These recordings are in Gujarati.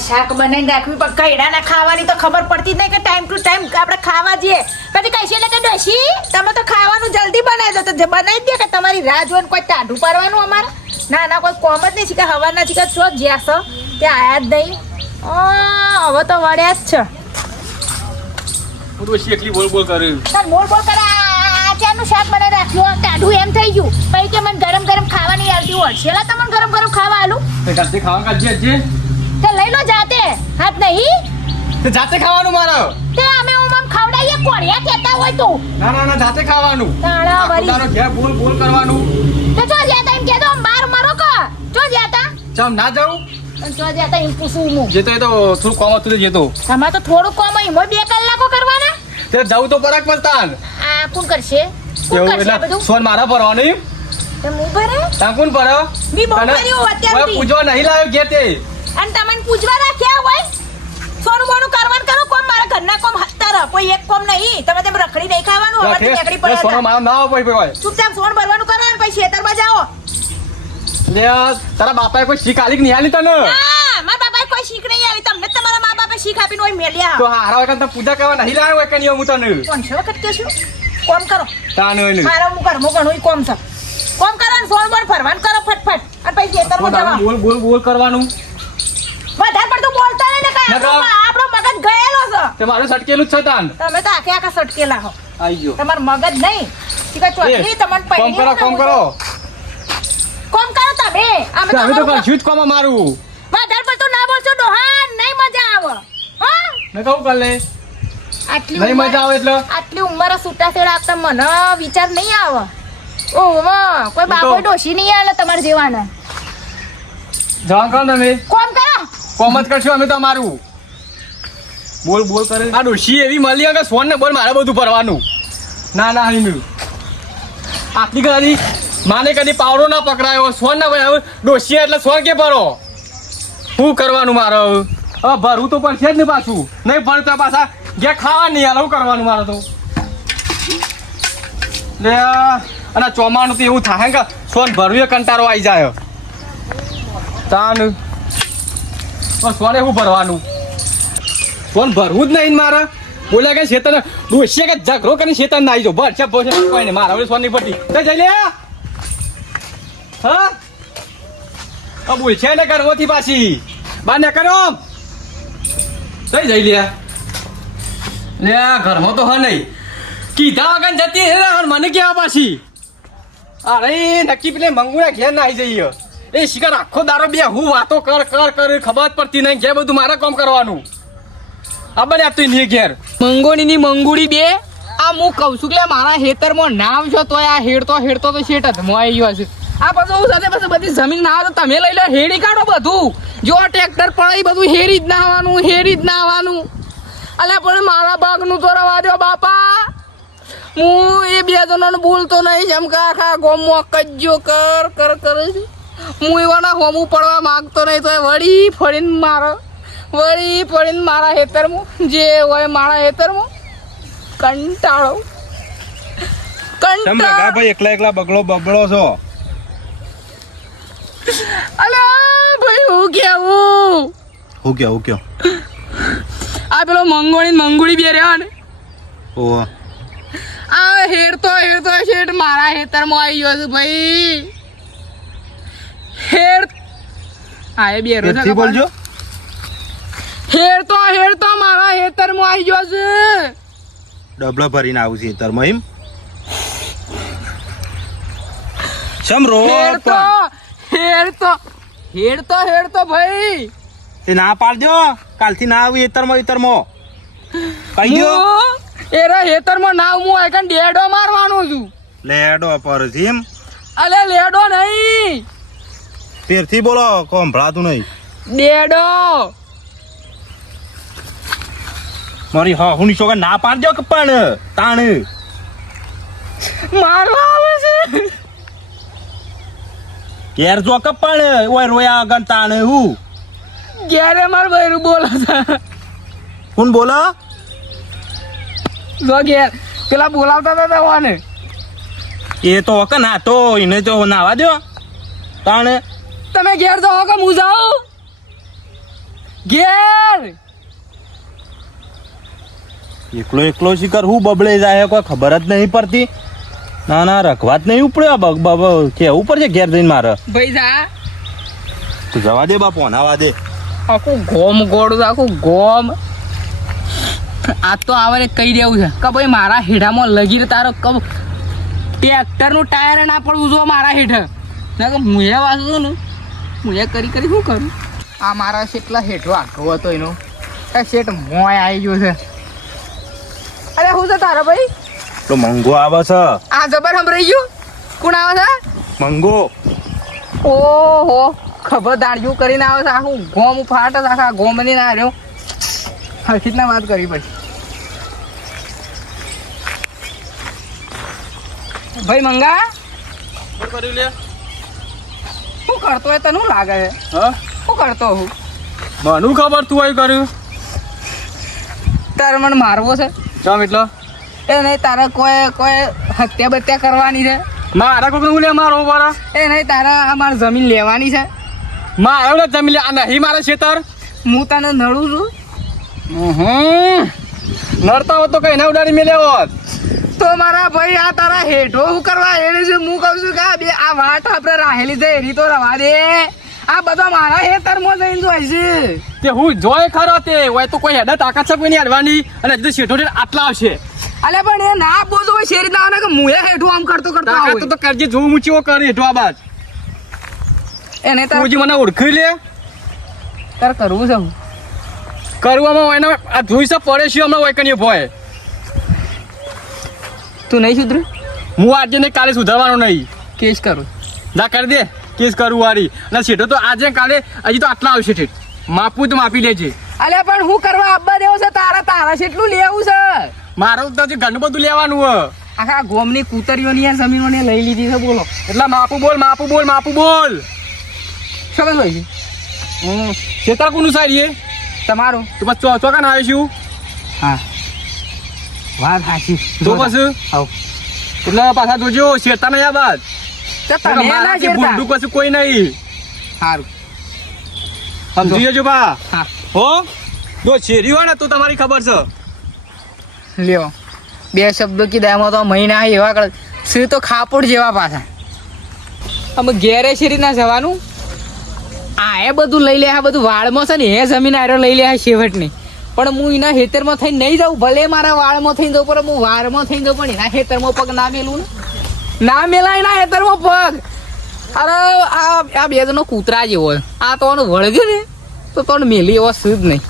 શાક બનાવીને રાખવી પણ કૈડાના ખાવાની તો ખબર પડતી જ નહીં કે ટાઈમ ટુ ટાઈમ આપણે ખાવા જઈએ. પછી કહીશે એટલે કે ડોશી તમે તો ખાવાનું જલ્દી બનાવી દો તો બનાવી દે કે તમારી રાહ જોઈને કોઈ ટાઢું પાડવાનું અમારે. ના ના કોઈ કોમ જ નહીં શીખા હવાના શીખા છો જ્યાં છો ત્યાં આયા જ નહીં. હવે તો વળ્યા જ છે. ડોશી એકલી બોલ બોલ કરે. બોલ બોલ કરે આચારનું શાક બનાવી રાખ્યું ટાઢું એમ થઈ ગયું. પછી કે મને ગરમ ગરમ ખાવાની આવતી હોય છેલ્લા તમને ગરમ ગરમ ખાવા આલું જાતે ખાવા કાઢજે તે લઈ લો જાતે હાથ નહીં તે જાતે ખાવાનું મારો તે અમે ઉમમ ખવડાઈએ કોળિયા કહેતા હોય તું. ના જાતે ખાવાનું. તાળા વરી તારો ઘેર બોલ બોલ કરવાનું. તે ચો જાતા એમ કહેતો બાર મારો કો ચો જાતા ચમ ના જાઉં ચો જાતા એમ પૂછું હું જે તો એ તો થોડું કોમ હતું જે તો તમારે તો થોડું કોમ હોય મોય 2 કલાકો કરવાના તે જાઉં તો પરાક પડતાન આ કોણ કરશે કોણ કરશે આ બધું સોન મારા ભરવાની તે હું ભરે તાં કોણ ભરો મી બહુ ભર્યું અત્યારથી પૂજવા નહીં લાવ્યો ઘેર તે અને તમને પૂછવા રાખ્યા હોય સોનું મોનું કરવાનું કરો કોમ મારા ઘરના કોમ હત્તર કોઈ એક કોમ નહીં તમે તેમ રખડી નહીં ખાવાનું હવે નીકળી પડે સોનો મારો ના આવે ભાઈ ચૂપચાપ સોન ભરવાનું કરો અને પછી ખેતરમાં જાઓ. લે તારા બાપાએ કોઈ શીખ આલી કે નહીં આલી તને હા મારા બાપાએ કોઈ શીખ નહીં આવી તમને તમારા મા બાપે શીખ આપીને હોય મેલ્યા તો હારા વખત તો પૂજા કરવા નહીં લાવ્યો હોય કે નહીં હું તને 500 વખત કહેશું કોમ કરો તાન હોય ને મારા હું ઘરમાં ઘણું કોમ છે કોમ કરો ને સોન બોન ફરવાનું કરો ફટફટ અને પછી ખેતરમાં જવા બોલ બોલ બોલ કરવાનું વધારે પડતું બોલતા નહીં ને કાંઈ આપણો મગજ ગયેલો છે તે મારું સટકેલું જ છે તાન તમે તો આખે સટકેલા હો આઈ ગયો તમારું મગજ નહીં ઠીક ચોટલી તમને કોમ કરો કોમ કરો કોમ કરો તમે અમે તો કરશું જ કોમ મારું વધારે પડતું ના બોલશો ડોહા નહીં મજા આવે હા મેં કહું કર લે નહીં મજા આવે એટલે આટલી ઉંમરે છૂટા છેડા આપતા મને વિચાર નહીં આવે ઓહો કોઈ બાપો ડોશી નહીં આવે તમારે જેવાના જવા કરો તમે કોમ કરો કોમ જ કરશું અમે તો અમારું બોલ બોલ કરે આ ડોશી એવી મળી કે સોન ને બોલ મારે બધું ભરવાનું ના નહીં આટલી કદી માને કદી પાવડો ના પકડાયો સોન ના ભાઈ હવે ડોશી એટલે સોન કે ભરો શું કરવાનું મારે હવે ભરવું તો પડશે જ ને પાછું નહીં ભરું તો પાછા ઘેર ખાવા નહીં હાલ કરવાનું મારે તો લે અને ચોમાનું તો એવું થાય કે સોન ભરવું કંટાળો આવી જાય તાન સોને શું ભરવાનું સોન ભરવું જ નહીં મારે બોલ્યા કે શેતન ડોશીએ કે ઝઘડો કરીને શેતન ના આવી જાવ ભરશે ભરશે કોઈ નહીં મારા હવે સોન નહીં પડતી તો જઈ લે હા બોલશે ને કરવોથી પાછી બાર ને કરો કઈ જઈ લે ઘરમાં તો હ નહીં કીધા વગર જતી મને કેવા પાછી અરે નક્કી પેલે મંગુડા ઘેર ના આવી જઈએ એ શિકાર આખો દારો બે હું વાતો કર ખબર જ પડતી નહીં ઘેર બધું મારે કામ કરવાનું આ બને આપતું નહીં ઘેર મંગોળીની મંગુડી બે આ હું કહું છું કે મારા ખેતરમાં નામ છે તો આ હેડતો તો શેટ જ મો આવી ગયો છે આ બધું સાથે પછી બધી જમીન ના આવે તો તમે લઈ લો હેડી કાઢો બધું જો ટ્રેક્ટર પડે બધું હેરી જ ના આવવાનું અલ્યા પણ મારા ભાગનું તો રવા દો બાપા હું એ બે જણોને બોલતો નહીં જેમ કે આખા ગોમમાં કજ્જો કર કરે છે હું એવાના હોમું પડવા માંગતો નહીં તો વળી ફરીને મારા હેતરમાં જે હોય મારા હેતરમાં કંટાળો ભાઈ એકલા બબડો છો અલ્યા ભાઈ હું કેવું આ પેલો મંગોળી બે રહ્યા ને આ હેરતો શેઠ મારા હેતરમાં આવી ગયો છે ભાઈ બોલજો હેરતો મારા હેતરમાં આવી ગયો છે ડબલો ભરીને આવું છે હેતરમાં એમ સમરો હેરતો ભાઈ તે ના પાડજો કાલથી ના આવી હેતરમાં કહી દો એરા હેતરમાં ના હું આકન ડેડો મારવાનો છું લેડો પર એમ અલે લેડો નહીં ફેરથી બોલો કોંભળાતું નહીં ડેડો મારી હું નીચો ના પાડજો કે પણ તાણ મારવા આવે છે ઘેર જો કે પણ ઓય રોયા આગળ તાણ હું ઘેરે માર બૈરું બોલે છે કોણ બોલો જો ઘેર પેલા બોલાવતા હતા તને એ તો કે ના તો એને તો નાવા દો તાણ તમે ઘેર જાઓ કે હું જાઉં ઘેર એકલો એકલો શિકાર હું બબડે જાય કોઈ ખબર જ નહીં પડતી. ના ના રખવા જ નહીં ઉપડ્યો કેવું પડશે ઘેર જઈને મારે. ભાઈ જા તું જવા દે બાપુ નાવા દે. આખું ગોમ ગોળું છે, આખું ગોમ. આ તો આવે કહી દેવું છે કે ભાઈ મારા હેઠામાં લગી તારો ટ્રેક્ટરનું ટાયર ના પડવું જો મારા હેઠ. ના કે હું એ વાંચું છું ને હું એ કરી શું કરું. આ મારા કેટલા હેઠો આખો હતો એનો શેઠ મોય આવી ગયો છે. અરે શું છે તારા ભાઈ? તો મંગો આવે છે. આ જબર સંભળાઈ ગયું. કોણ આવે છે? મંગો. ઓહો ખબર દાડિયું કરીને આવે છે. આખું ગોમ ફાટ જ આખા ગોમ ની ના રહ્યો. હરખીતના વાત કરી પછી ભાઈ મંગા શું કર્યું લે? શું કરતો હોય તને શું લાગે છે? હા શું કરતો હું? મને ખબર તું આવી કર્યું. તારે મને મારવો છે? ચમ એટલે એ નહીં તારે કોઈ હત્યા બત્યા કરવાની છે? મારા કોક હું લે મારો વાળા. એ નહીં તારે આ મારી જમીન લેવાની છે? મારા જમી લે આ નહીં મારા ખેતર. હું તને નડું છું? નડતા હોત તો કઈ ના ઉડાડી મેલ્યા હોત. તો મારા ભાઈ આ તારા હેઠો શું કરવા હેડે છે? હું કહું છું કે આ બે આ વાટ આપણે રાહેલી છે એની તો રવા દે. આ બધા મારા હેતરમાં જઈને જોઈ છે. તે હું જોય ખરો તે હોય તો કોઈ હેડા તાકાત છે કોઈની હાલવાની અને હજી તો શેઠો આટલા આવશે. અલે પણ એ ના બોલતો હોય શેરી ના આવે કે મુએ હેઠું આમ કરતો તાકાત તો કરજે જોવું મૂચીઓ કરી હેઠો આ બાદ. એને તાર તું મને ઓળખી લે. તાર કરવું છે હું કરવામાં હોય ને આ ધોઈ સે પડે છે હમણાં હોય કની ભોય. તું નહીં સુધરે? હું આજે ને કાલે સુધારવાનો નહીં. કેસ કરું ના કરી દે કેસ કરું વારી. અને શેઠો તો આજે કાલે હજી તો આટલા આવશે ઠેઠ. માપવું તો માપી લેજે. અલે પણ હું કરવા આબ્બા દેવો છે તારા કેટલું લેવું છે? મારો તો હજી ઘણું બધું લેવાનું હ. આખા ગોમની કૂતરીઓની આ જમીનોને લઈ લીધી છે. બોલો એટલે માપું બોલ માપું બોલ માપું બોલ. સમજ ભાઈ ખેતર કોનું સારી તમારું? તો બસ ચોકાને આવીશું. હા વાત સાચી. તો બસ આવ એટલે પાછા જોજો શેરતા નહીં આ બાદ. તો તમે ના મારાથી શેરતા. ભૂંડું કશું કોઈ નહીં. સારું સમજી જજો બા. હા હો જો શેરી હોય ને તો તમારી ખબર છે. લ્યો બે શબ્દો કીધા એમાં તો મહિના એવા કર શું તો ખાપોડ જેવા પાછા. અમે ઘેરે શેરી ના જવાનું. આ એ બધું લઈ લે. આ બધું વાળમાં છે ને એ જમીન આરો લઈ લે શેવટની. પણ હું એના ખેતરમાં થઈને નહીં જાઉં. ભલે મારા વાળમાં થઈને જાઉં પણ હું વાળમાં થઈને જાઉં પણ એના ખેતરમાં પગ ના મેલું ને ના મેલા એના ખેતરમાં પગ. અરે આ બે જણનો કૂતરા જેવો હોય. આ તો વળગ્યું ને તો તને મેલી એવો શુદ્ધ નહીં.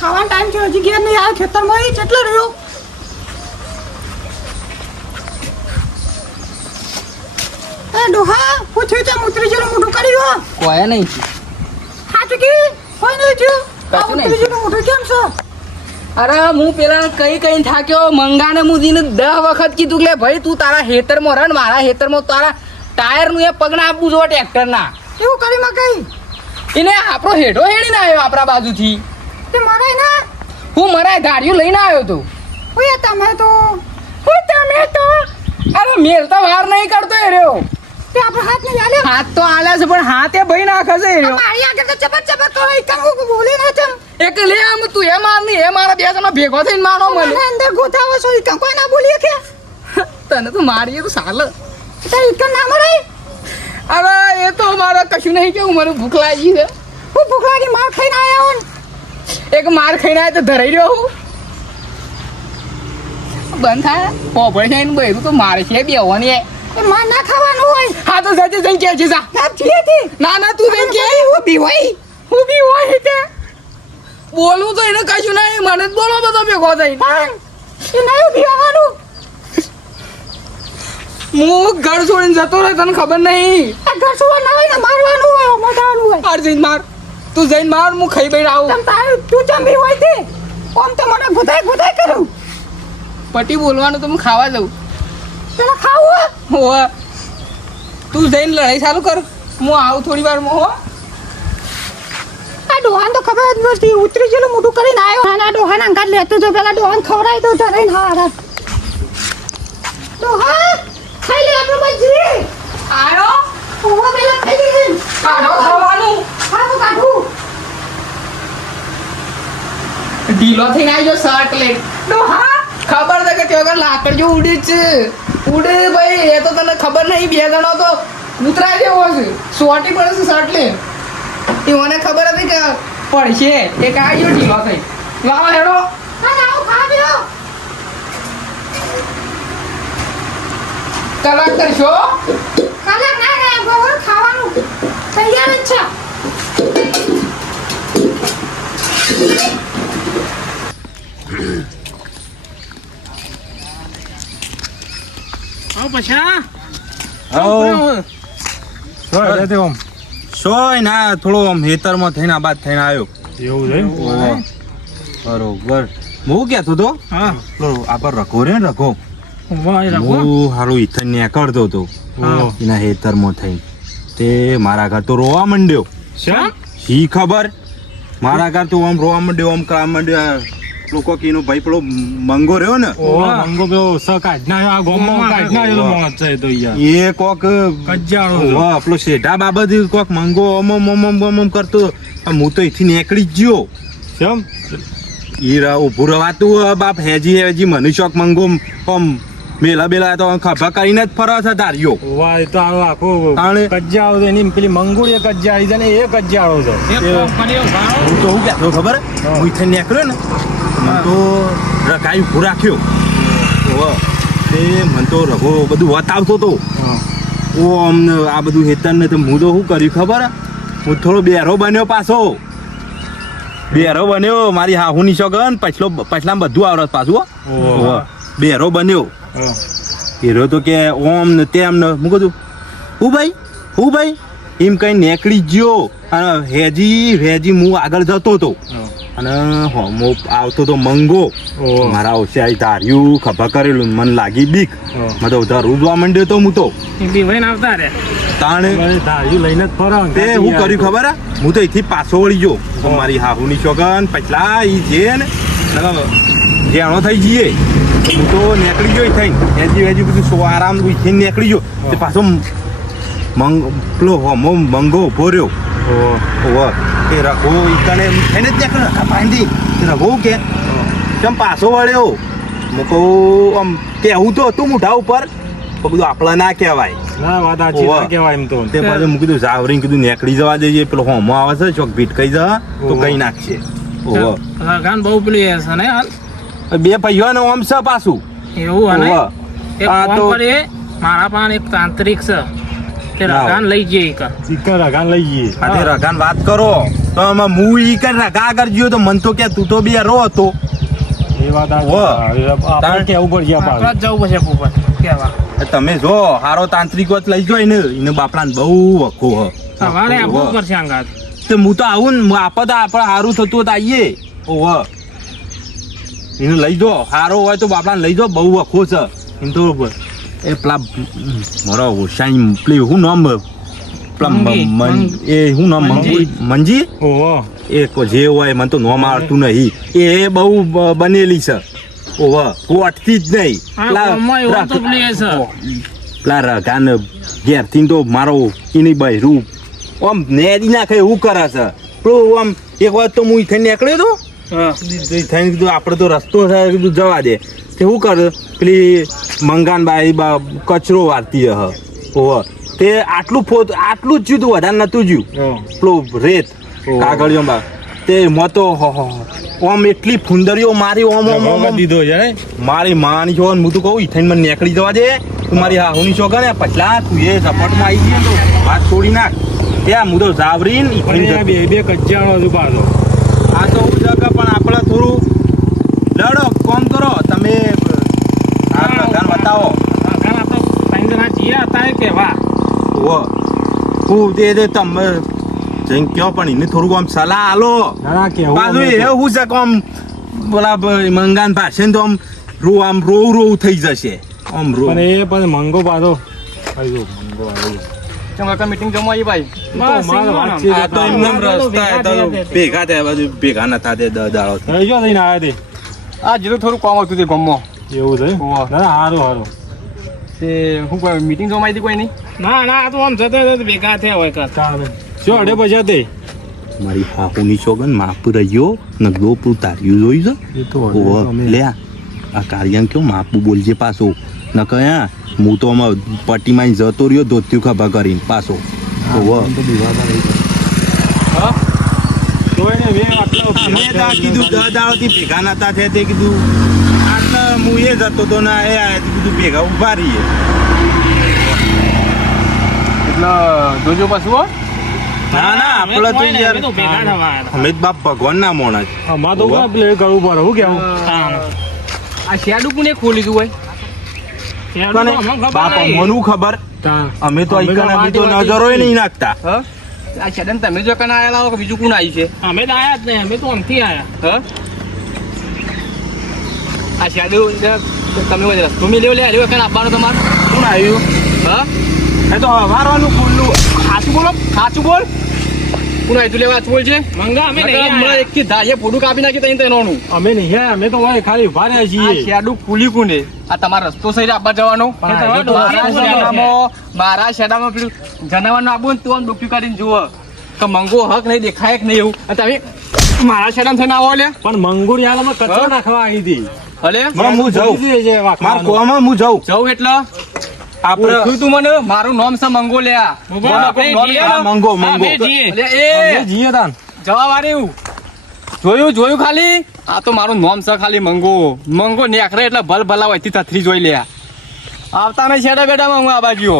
ખાવાનો ટાઈમ છે હજી ઘેર નહીં આવ્યો ખેતરમાં કેટલો રહ્યો. ડોહા હું થયું છે મુત્રી જેવું મોટું કર્યું. કોઈ નહીં હા ચૂકી કોઈ નહીં થયું. કશું નહીં. મુત્રી જેવું મોટું કેમ છે? અરે હું પેલા કઈ થાક્યો. મંગાને મુદીને 10 વખત કીધું કે ભાઈ તું તારા હેતરમાં રન મારા હેતરમાં તારા ટાયર નું એ પગના આપવું જો ટ્રેક્ટર ના. એવું કરી માં કઈ એને આપણો હેઠો હેડીને આવ્યો આપણા બાજુથી. તે મરાય ના હું મરાય ગાડીઓ લઈને આવ્યો તું. ઓય તમે તો અરે મેલ તો વાર નહીં કરતો એ રહ્યો. તે આપણે હાથ નહીં આલે. હાથ તો આલ્યા છે પણ હાથે ભાઈ નાખે છે એ રહ્યો. મારી આગળ તો ચપટ ચપટ કરે કામ બોલે ના ચમ. એક લે આમ તું એ માર ની એ મારા બે જણા ભેગો થઈને મારો મને. મને અંદર ગોતાવો છો ઈ કામ કોઈ ના બોલીએ કે તને તો મારીએ તો ચાલે. તે ઈ કામ ના મરાય. અરે એ તો મારે કશું નહીં કેવું. મને ભૂખ લાગી છે. હું ભૂખ લાગી માર ખાઈને આયા હું. એક માર ખાઈને આવ્યો તો ધરાઈ રહ્યો હું. બંધ થાય પોપડ ખાઈને બહેરું તો મારે છે બેવાની. એ માર ના ખાવાનું હોય. હા તો જજે જઈને કે છે જા. સાપ છીએ થી ના ના તું જઈને કે ઊભી હોય. ઊભી હોય તે બોલવું તો એને કશું નહીં. મને જ બોલો બધો ભેગો થઈને. પણ એ નહીં ઊભી આવવાનું. હું ઘર છોડીને જતો રહે તને ખબર નહીં. આ ઘર સુવા ના હોય ને મારવાનું હોય મોઢાવાનું હોય. માર જઈને માર. તું જઈને માર હું ખાઈ બેઠ આવું. તમ તાર તું ચંબી હોય તે ઓમ તો મને ગુદાય કરું. પટી બોલવાનું તો હું ખાવા જાઉં. પેલા ખાવું હોવે તું જઈને લડાઈ ચાલુ કર. હું આવું થોડી વારમાં હો. આ ડોહાન તો ખબર જ નથી. ઉતરી જેલું મોટું કરીને આવ્યો. આના ડોહાના અંગાત લેતો જો પેલા ડોહાન ખવડાવી દઉં ધરાઈને. હા ડોહા ખાઈ લે આપણો બજી આયો ઓહો પેલા ખાઈ લે કાઢો ખાવાનું હા તો કાઢું ઢીલો થઈને આવજો શર્ટ લઈ ડોહા ખબર છે કે ત્યાં લાકડીઓ ઉડે છે ઉડે ભાઈ એ તો તને ખબર નહીં બે જણો તો કૂતરા જેવો છે સોટી પડે છે શર્ટ લે એ મને ખબર હતી કે પડશે એક આવ્યો ઢીલો થઈ લાવો હેડો હા આવો ખાવ્યો કલાક કરશો ખાલા ના ના બહુ ખાવાનું તૈયાર જ છે આવ પછા સોય ના થોડો આમ હેતરમાં થઈને આ બાદ થઈને આવ્યો એવું બરોબર હું કહેતો તો હા પેલો આપણે રઘો રે ને રઘો વાહ હું હારું ઈથન નીકળતો હતો એના હેતરમાં થઈને તે મારા ઘર તો રોવા માંડ્યો શ્યામ શી ખબર મારા ઘર તો આમ રોવા માંડ્યો આમ કરવા માંડ્યો લોકો કીનો ભાઈ પેલો મંગો રહ્યો ને મંગો પેલો સ કાઢના આ ગોમમાં કાઢના એનો મોત છે તો યાર એ કોક કજ્જાળો ઓવા પેલો શેઠા બાબત કોક મંગો ઓમ કરતો હું તો અહીંથી નીકળી જ ગયો શ્યામ ઈ ઉભું રવાતું બાપ હેજી મને શોખ મંગો આમ મેલા બેલા તો ખભા કરીને જ ફરવા છે ધાર્યો વાહ એ તો આખો તાણે કજ્જાળો છે એની પેલી મંગોળી કજ્જાળી છે ને એ કજ્જાળો છે હું તો હું કહેતો ખબર હું અહીંથી નીકળ્યો ને મને તો રકાઈ ઉભું રાખ્યો તે મને તો રઘો બધું વતાવતો હતો ઓ અમને આ બધું હેતર ને તો હું તો શું કર્યું ખબર હું થોડો બેરો બન્યો પાછો બેરો બન્યો મારી હાહુની શોગન પછલામાં બધું આવડત પાછું બેરો બન્યો હીરો તો કે ઓમ ને તેમ ને હું કીધું હું ભાઈ એમ કઈ નીકળી ગયો અને હેજી હું આગળ જતો હતો અને હું આવતો તો મંગો મારા ઓછાઈ ધાર્યું ખભા કરેલું મને લાગી બીક મેં તો ઉધા રૂજવા માંડ્યો તો હું તો તાણે લઈને જ ફરો તે હું કર્યું ખબર હું તો અહીંથી પાછો વળી ગયો મારી હાહુની શોગન પછલા ઈ છે ને જેણો થઈ જઈએ હું તો નીકળી ગયો થઈ હેજી બધું આરામ થી નીકળી ગયો તે પાછો પેલો હોમો મંગો ઉભો રહ્યો એ રઘો ઈકને થઈને જ નીકળ્યો રખા પાંડી રઘો કે કેમ પાછો વળ્યો હું કહું આમ કહેવું તો હતું મોઢા ઉપર તો બધું આપણા ના કહેવાય ના વાત સાચી ના કહેવાય એમ તો તે પાછું હું કીધું જાવરીને કીધું નીકળી જવા દેજે પેલો હોમો આવે છે ચોક ભીટ કઈ જા તો કઈ નાખશે ગાન બહુ પેલી છે ને હાલ બે ભાઈઓ ને ઓમ છે પાછું એવું હને ઓવા. એક આ ફોન તો- કરે મારા પાસે એક તાંત્રિક છે તે ના. રગાન લઈ જઈએ કા સિક્કા રગાન લઈ જઈએ આ તે રઘાન વાત કરો તો આમાં હું ઈ કર રઘા આગળ ગયો તો મન તો કે તું તો બે રો હતો એ વાત ઓવા. આપણે કેવું પડશે આપણા જ જવું પડશે પોપટ કેવા તમે જો હારો તાંત્રિક વાત લઈ જોય ને એને બાપડાને બહુ વખો હ સવારે આપવું કરશે અંગાત તો હું તો આવું ને આપત આપણે સારું થતું હોય તો આવીએ ઓહ એને લઈ જો સારો હોય તો બાપડાને લઈ જો બહુ વખો છે એમ તો એ પેલા મારો હોશાઈ પેલી શું નામ પેલા મંગી, એ શું નામ મંજી. મંજી ઓહો એ જે હોય મને તો નામ આવડતું નહીં એ બહુ બનેલી છે ઓહ હું અટતી જ નહીં હા, ગામમાં એવો તો પેલી એ છે. પેલા રઘાન ઘેરથી તો મારો એની બહેરું આમ નેરી નાખે એવું કરે છે પેલું આમ એક વાત તો હું થઈ નીકળ્યો તો થઈને કીધું આપણે તો રસ્તો છે કીધું જવા દે તે શું કરે પેલી મંગાનબાઈ કચરો વારતી હ ઓહ તે આટલું જ જ્યું તું વધારે નતું જ્યું પેલું રેત કાગળિયો બા તે મો તો ઓમ એટલી ફુંદરીઓ મારી ઓમ દીધો છે મારી માની છો હું તો કહું ઈથાઈને મને નીકળી જવા દે તું મારી હાહુની છોકર ને પછલા તું એ સપોર્ટમાં આવી ગઈ તો વાત છોડી નાખ ત્યાં હું તો જાવરીને ઈથાઈને બે બે કજ્જાણો છું પાછો આ તો હું જગ પણ આપણે થોડું લડો કોમ કરો તમે ધ્યાન બતાવો રગાન આપણે ત્રણ જણા જઈએ હતા એ કેવા હું તે તમે જઈને કયો પણ એને થોડુંક આમ સલાહ આલો ના કેવું પાછું એવું છે કે આમ બોલા મંગાન ભાષણ તો આમ રોવું થઈ જશે આમ રો પણ એ પણ મંગો પાછો આવી મંગો આવી મીટિંગ જમવા આવી ભાઈ બસ, વાતચીત આ તો એમને એમ રસ્તા હતા તો ભેગા થયા બધું ભેગા ન થયા તે દાડો થઈ ગયો થઈને આવ્યા તે આ જીરું થોડું કામ હતું તે ગામમાં એવું છે ઓવા. ના સારું સારું તે શું કોઈ મીટિંગ જોમાઈ હતી કોઈ નહીં? ના ના આ તો આમ જતો ભેગા થયા હોય કરતા શું અડે પછી તે મારી હાહુની છોકન માપ રહ્યો નગદો તું તાર્યું જોઈ છે લે આ કાર્યન કેવું માપું બોલજે પાછો ન કયા હું તો આમાં પટ્ટીમાં જતો રહ્યો ધોત્યું ખભા કરીને પાછો અમે તો કીધું 10 દાડોથી ભેગા નતા થયા તે કીધું આટલે હું એ જતો તો ના એ આયા તે કીધું ભેગા ઉભા રહીએ એટલે જોજો પાછું હો. ના ના આપણે તો યાર ભેગા થવા અમે તો બાપ ભગવાન ના માણસ આ શેડું કોને ખોલી દીધું હોય? બાપ અમોનું ખબર અમે તો આઈકન અમે તો નજરોય નહીં નાખતા હ આ શેડન તમે જો કને આયેલા હો કે બીજું કોણ આવી છે? અમે તો આયા જ નહીં અમે તો આમથી આયા હ આ શેડું તમે હોય રસ્તો મેલ્યો લે આલ્યો કને આપવાનો તમારે કોણ આવ્યું હ એ તો હવારવાનું ખુલ્લું સાચું બોલો, સાચું બોલ. કોણ આવ્યું તું લેવા? સાચું બોલ છે. મંગા અમે નહીં હમણાં આયા. એક થી ધાએ ફોટું કાપી નાખી તઈ તેનોનું. અમે નહીં અમે તો ભાઈ ખાલી ઉભા રહ્યા આ છીએ શેડું ખુલી કોને? આ તમારો રસ્તો સહી આપવા જવાનો? મારા શેડામાં પેલું જનાવરનું આબુ ને તું આમ ડોક્યું કાઢીને જુઓ કે મંગો હક નહીં દેખાય કે નહીં એવું. અને તમે મારા શેડામાં થઈને આવો લે પણ મંગુર યાર અમે કચરો નાખવા આવી હતી હલે હું જાઉં માર કોમાં હું જાઉં જવું એટલે આપણે ઓળખ્યું તું મને? મારું નામ છે મંગો લે. આ મંગો મંગો અલે એ જીએ તાન જવાબ આરે એવું જોયું ખાલી. આ તો મારું નામ છે ખાલી મંગો. મંગો નેખરે એટલે ભલ ભલા હોય થી થથરી જોઈ લે. આવતા નહીં છેડા બેડામાં હું આ બાજુ